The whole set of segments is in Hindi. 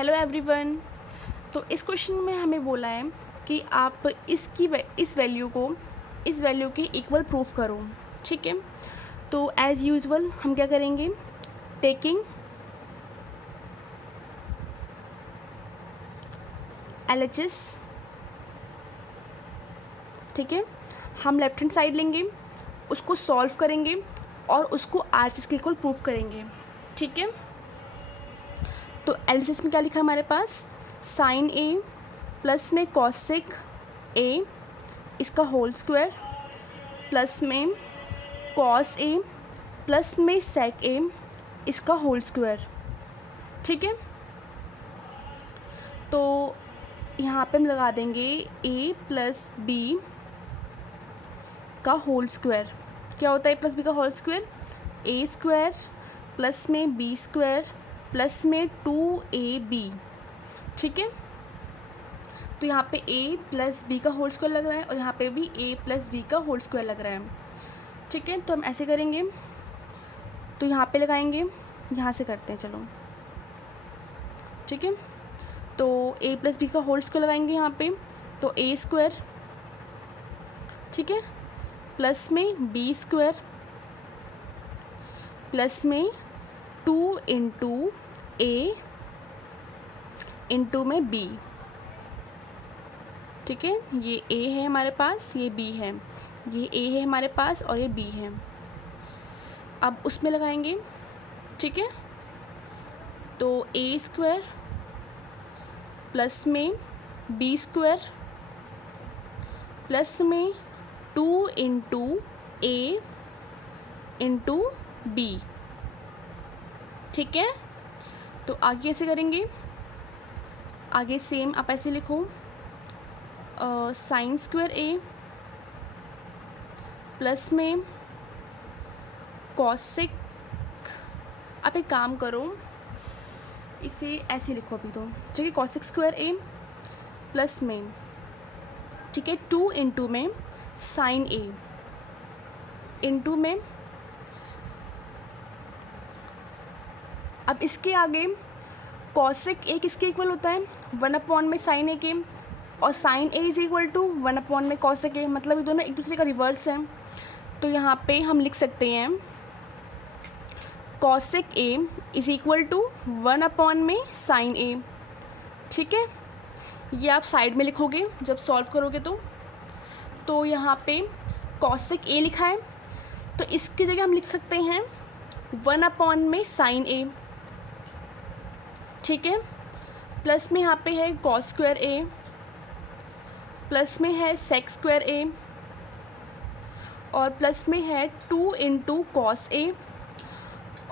Hello everyone. तो इस क्वेश्चन में हमें बोला है कि आप इस वैल्यू के इक्वल प्रूफ करो। ठीक है, तो एज़ यूजुअल हम क्या करेंगे, टेकिंग LHS। ठीक है, हम लेफ्ट हैंड साइड लेंगे, उसको सॉल्व करेंगे और उसको RHS के इक्वल प्रूफ करेंगे। ठीक है, तो LHS में क्या लिखा है हमारे पास, साइन ए प्लस में कॉसेक ए इसका होल स्क्वायर प्लस में कॉस ए प्लस में सेक ए इसका होल स्क्वायर। ठीक है, तो यहाँ पे हम लगा देंगे a प्लस बी का होल स्क्वायर। क्या होता है a प्लस बी का whole square, a square plus में b स्क्वायर प्लस में 2ab। ठीक है, तो यहाँ पे a प्लस बी का होल स्क्वायर लग रहा है और यहाँ पे भी a प्लस बी का होल स्क्वायर लग रहा है। ठीक है, तो हम ऐसे करेंगे, तो यहाँ पे लगाएंगे, यहाँ से करते हैं चलो। ठीक है, तो a प्लस बी का होल स्क्वायर लगाएंगे यहाँ पे, तो a स्क्वायर, ठीक है, प्लस में b स्क्वायर प्लस में 2 इंटू a इंटू में b। ठीक है, ये a है हमारे पास, ये b है, ये a है हमारे पास और ये b है। अब उसमें लगाएंगे। ठीक है, तो a स्क्वायर प्लस में b स्क्वायर प्लस में 2 इंटू a इंटू b। ठीक है, तो आगे ऐसे करेंगे, आगे सेम आप ऐसे लिखो, साइन स्क्वायर a प्लस में कॉसेक, आप एक काम करो, इसे ऐसे लिखो अभी तो। ठीक है, कॉसेक स्क्वायर a प्लस में, ठीक है, 2 इंटू में साइन a इंटू में, अब इसके आगे कॉसेक a किसके इक्वल होता है, 1 में साइन a के, और sine a is equal to 1 में कॉसेक a, मतलब ये दोनों एक दूसरे का रिवर्स है। तो यहाँ पे हम लिख सकते हैं cosec a is equal to 1 में साइन a। ठीक है, ये आप साइड में लिखोगे जब सॉल्व करोगे तो यहाँ पे कॉसेक a लिखा है, तो इसकी जगह हम लिख सकते हैं 1 में साइन a। ठीक है, प्लस में यहाँ पे है कॉस स्क्वायर a प्लस में है सेक स्क्वायर a और प्लस में है 2 इंटू कॉस a,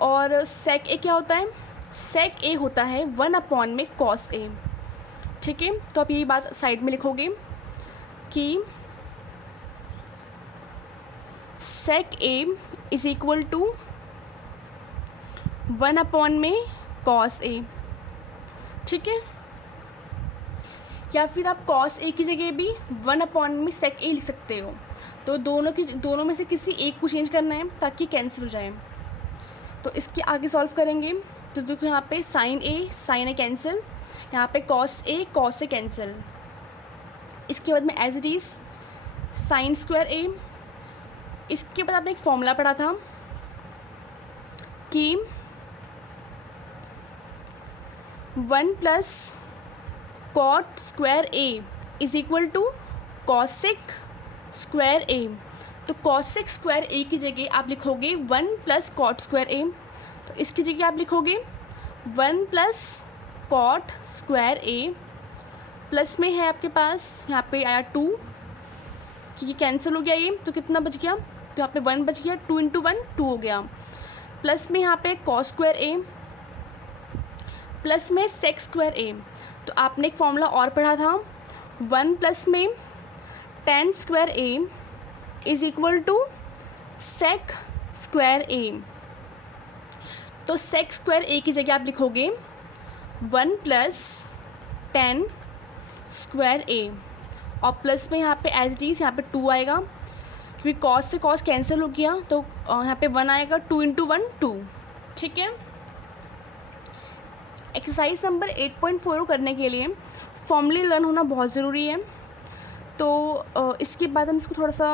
और सेक a क्या होता है, सेक a होता है 1 में कॉस a। ठीक है, तो आप यही बात साइड में लिखोगे कि सेक a इज इक्वल टू 1 में कॉस a। ठीक है, या फिर आप कॉस a की जगह भी 1 में सेक a लिख सकते हो। तो दोनों में से किसी एक को चेंज करना है ताकि कैंसिल हो जाए। तो इसके आगे सॉल्व करेंगे, तो देखो यहाँ पे साइन a कैंसिल, यहाँ पे कॉस a कैंसिल। इसके बाद में as it is sine square a, इसके बाद आपने एक फॉर्मूला पढ़ा था कि 1 plus cot square a is equal to cosec square a। तो कॉसेक स्क्वायर a की जगह आप लिखोगे 1 प्लस कॉट स्क्वायर a, तो इसकी जगह आप लिखोगे 1 plus cot square a plus में है आपके पास यहाँ पे आया 2, क्योंकि कैंसिल हो गया ये, तो कितना बच गया, तो यहाँ पे 1 बच गया, 2 इंटू 1 2 हो गया, प्लस में यहाँ पे कॉस स्क्वायर a प्लस में सेक स्क्वायर a। तो आपने एक फॉर्मूला और पढ़ा था, 1 प्लस में tan square a is equal to sec square a। तो सेक स्क्वायर a की जगह आप लिखोगे 1 प्लस टेन स्क्वायर a, और प्लस में यहाँ पे एज इट इज़ यहाँ पे 2 आएगा, क्योंकि कॉस से कॉस कैंसिल हो गया, तो यहाँ पे 1 आएगा, 2 इंटू 1 2। ठीक है, एक्सरसाइज नंबर 8.4 को करने के लिए फॉर्मूले लर्न होना बहुत ज़रूरी है। तो इसके बाद हम इसको थोड़ा सा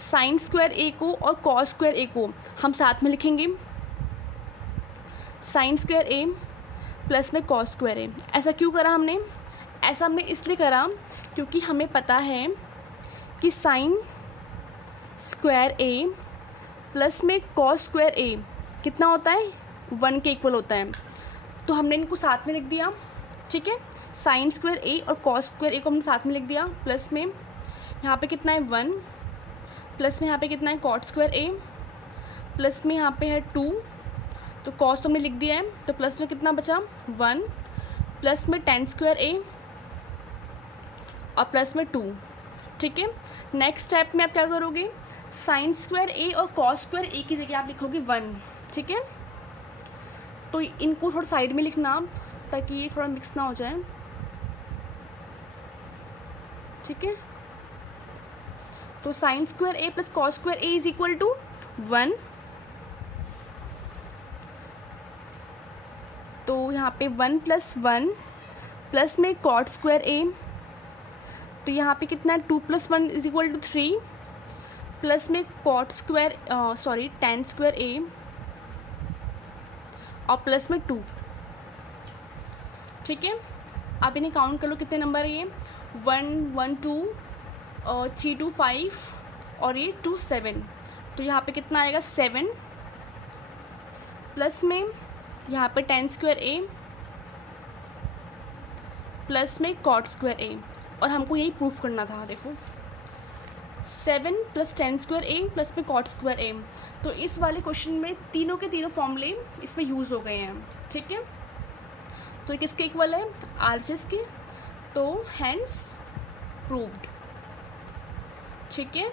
साइन स्क्वायर ए को और कॉस स्क्वायर ए को हम साथ में लिखेंगे। साइन स्क्वायर ए प्लस में कॉस स्क्वायर ए। ऐसा क्यों करा हमने? ऐसा हमने इसलिए करा क्योंकि हमें पता है कि साइन स्क्वायर ए प्लस में कॉस स्क्वायर ए कितना होता है? 1 के इक्वल होता है। तो हमने इनको साथ में लिख दिया, ठीक है। साइन स्क्वायर ए और कॉस स्क्वायर ए को हमने साथ में लिख दिया। प्लस में यहाँ पे कितना है 1, प्लस में यहाँ पे कितना है कॉट स्क्वायर ए, प्लस में यहाँ पे है 2, तो कॉस तो हमने लिख दिया है, तो प्लस में कितना बचा 1, प्लस में टेन स्क्वायर ए और प्लस में 2, ठीक है। नेक्स्ट स्टेप में आप क्या करोगे? साइन स्क्वायर ए और कॉस स्क्वायर ए की जगह आप लिखोगे 1, ठीक है। तो इनको थोड़ा साइड में लिखना ताकि ये थोड़ा मिक्स ना हो जाए, ठीक है। तो sine square A plus cos square A is equal to 1। तो यहाँ पे 1 प्लस 1 प्लस में कॉट स्क्वायर ए, तो यहाँ पे कितना है 2 plus 1 is equal to 3, plus में cot square tan square A और प्लस में 2, ठीक है। आप इन्हें काउंट कर लो कितने नंबर है ये 1 1 2 3 2 5 और ये 2 7। तो यहाँ पे कितना आएगा 7, प्लस में यहाँ पे टेन स्क्वायर ए प्लस में कॉट स्क्वायर ए, और हमको यही प्रूफ करना था। देखो 7 plus ten square A plus में कॉट स्क्वायर ए। तो इस वाले क्वेश्चन में तीनों के तीनों फॉर्मूले इसमें यूज़ हो गए हैं, ठीक है। तो ये किसके इक्वल है? आरएचएस के। तो हैंस प्रूव्ड, ठीक है।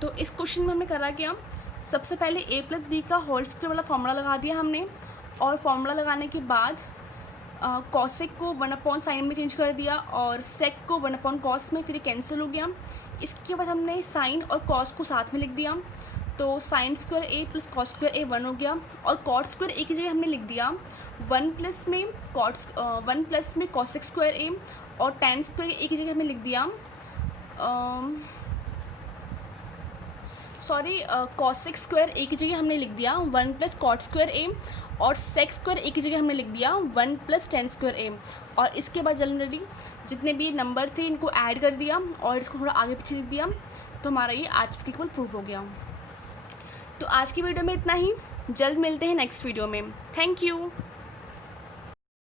तो इस क्वेश्चन में हमने करा क्या? सबसे पहले a प्लस बी का होल स्क्वायर वाला फॉर्मूला लगा दिया हमने, और फॉर्मूला लगाने के बाद कॉसेक को 1/sin में चेंज कर दिया और सेक को 1/cos में, फिर कैंसिल हो गया। इसके बाद हमने साइन और कॉस को साथ में लिख दिया, तो sine square A plus cos square ए 1 हो गया, और कॉट स्क्वायर ए की जगह हमने लिख दिया 1 प्लस में कॉसेक स्क्वायर ए, और टेन स्क्वायर ए की जगह हमने लिख दिया कॉसेक स्क्वायर ए की जगह हमने लिख दिया 1 प्लस कॉट स्क्वायर ए, और सेक स्क्वायर ए की जगह हमने लिख दिया 1 प्लस टेन स्क्वायर ए। और इसके बाद जनरली जितने भी नंबर थे इनको ऐड कर दिया और इसको थोड़ा आगे पीछे लिख दिया, तो हमारा ये आरएचएस के इक्वल प्रूफ हो गया। तो आज की वीडियो में इतना ही, जल्द मिलते हैं नेक्स्ट वीडियो में। Thank you.